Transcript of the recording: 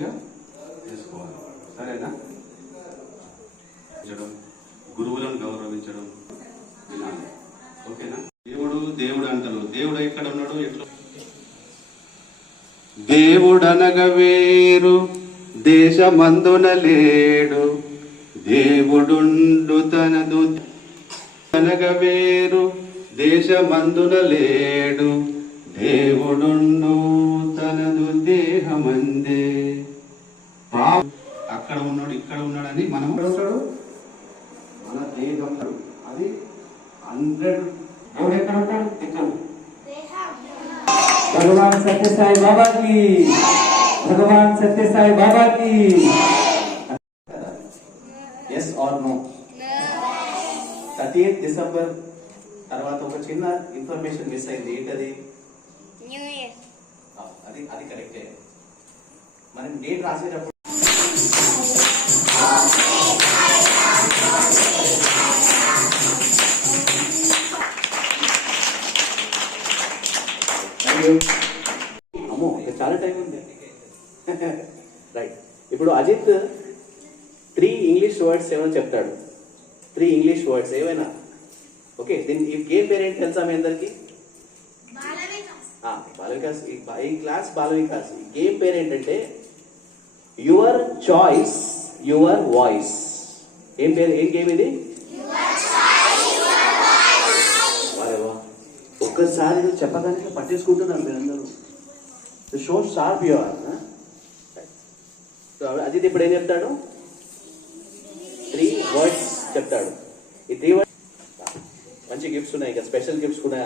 మంచిగా చేసుకోవాలి. సరేనా? గురువులను గౌరవించడం వినాలి. ఓకేనా? దేవుడు దేవుడు అంటారు. దేవుడు ఎక్కడ ఉన్నాడు? ఎట్లా? దేవుడనగా వేరు దేశమందున లేడు, దేవుడుండు తనదు అనగా వేరు దేశమందున లేడు, దేవుడుండు తనదు దేహమందే. అక్కడ ఉన్నాడు ఇక్కడ ఉన్నాడని మనం ఉంటాడు మన దేహం. అది 100. దేవుడు ఎక్కడ ఉంటాడు? ఇక్కడ. भगवान सत्य साई बाबा की, भगवान सत्य साई बाबा की. yes or no? 30th December తర్వాత ఒక చిన్న ఇన్ఫర్మేషన్ మిస్ అయింది. ఏంటది? New year. అది అది కరెక్టే. మనం డేట్ రాసేటప్పుడు అమ్మో ఇంకా చాలా టైం ఉంది. రైట్. ఇప్పుడు అజిత్ 3 ఇంగ్లీష్ వర్డ్స్ ఏమైనా చెప్తాడు. 3 ఇంగ్లీష్ వర్డ్స్ ఏమైనా. ఓకే, దీని ఈ గేమ్ పేరెంట్ తెలుసా మీ అందరికి? బాలవికాస్. ఈ క్లాస్ బాలవికాస్. ఈ గేమ్ పేరు ఏంటంటే యువర్ చాయిస్ యువర్ వాయిస్. ఏం పేరు? ఏం గేమ్ ఇది? ఒక్కసారి చెప్పగానే పట్టేసుకుంటున్నారు మీరందరూ. Show sharp your. అజిత్ ఇప్పుడు ఏం చెప్తాడు? 3 వర్డ్స్ చెప్తాడు. ఈ 3 వర్డ్స్ మంచి గిఫ్ట్స్ ఉన్నాయి, ఇంకా స్పెషల్ గిఫ్ట్స్ కూడా